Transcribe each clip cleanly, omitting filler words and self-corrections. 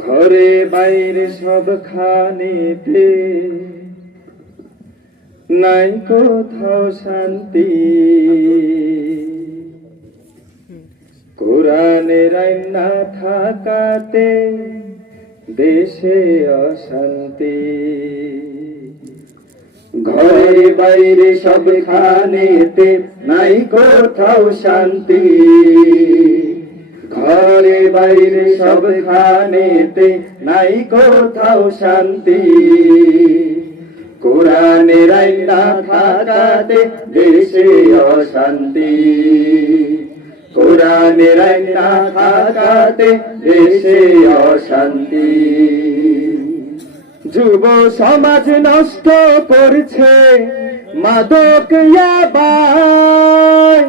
ঘরে বাইরে সবখানেতে নাই কোথাও শান্তি। কোরআনের আইন না থাকাতে দেশে অশান্তি। ঘরে বাইরে সবখানেতে নাই কোথাও শান্তি। ঘরে বাইরে সবখানেতে নাই কোথাও শান্তি। কোরআনের আইন না থাকাতে দেশে অশান্তি। কোরআনের আইন না থাকাতে দেশে অশান্তি। যুব সমাজ নষ্ট করছে মাদক ইয়াবায়,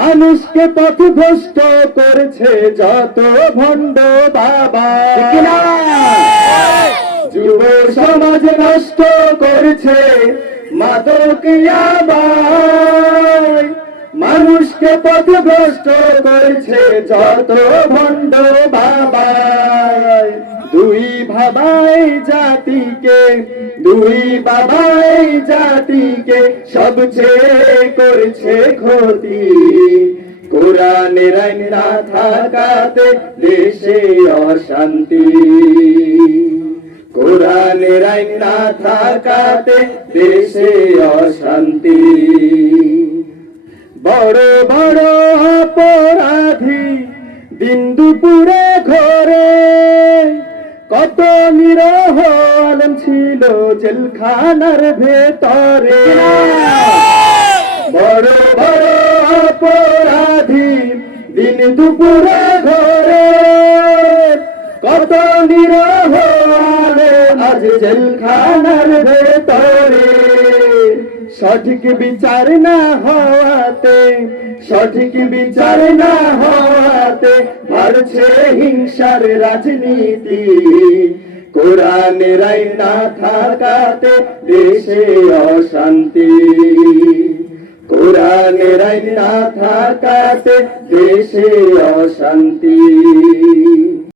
মানুষকে পথভ্রষ্ট করেছে যত ভণ্ড বাবা। যুব সমাজ নষ্ট করেছে মাদক ইয়াবায়, মানুষকে পথভ্রষ্ট করেছে যত ভণ্ড বাবা। দুই ভাবাই জাতিকে, দুই বাবাই জাতিকে সবচেয়ে করেছে ক্ষতি। কোরআনের আইন না থাকাতে দেশে অশান্তি। কোরআনের আইন না থাকাতে দেশে অশান্তি। বড় বড় অপরাধী দিন দুপুরে ঘরে, কত নিরহ আলেম ছিল জেলখানার ভেতরে। বড় বড় অপরাধী দিন দুপুরে ঘরে, কত নিরহ আলেম আজ জেলখানার ভেতরে। সঠিক বিচার না হওয়াতে, সঠিক বিচার না হওয়াতে বাড়ছে হিংসার রাজনীতি। কোরআনের আইন না থাকাতে দেশে অশান্তি। কোরআনের আইন না থাকাতে দেশে অশান্তি।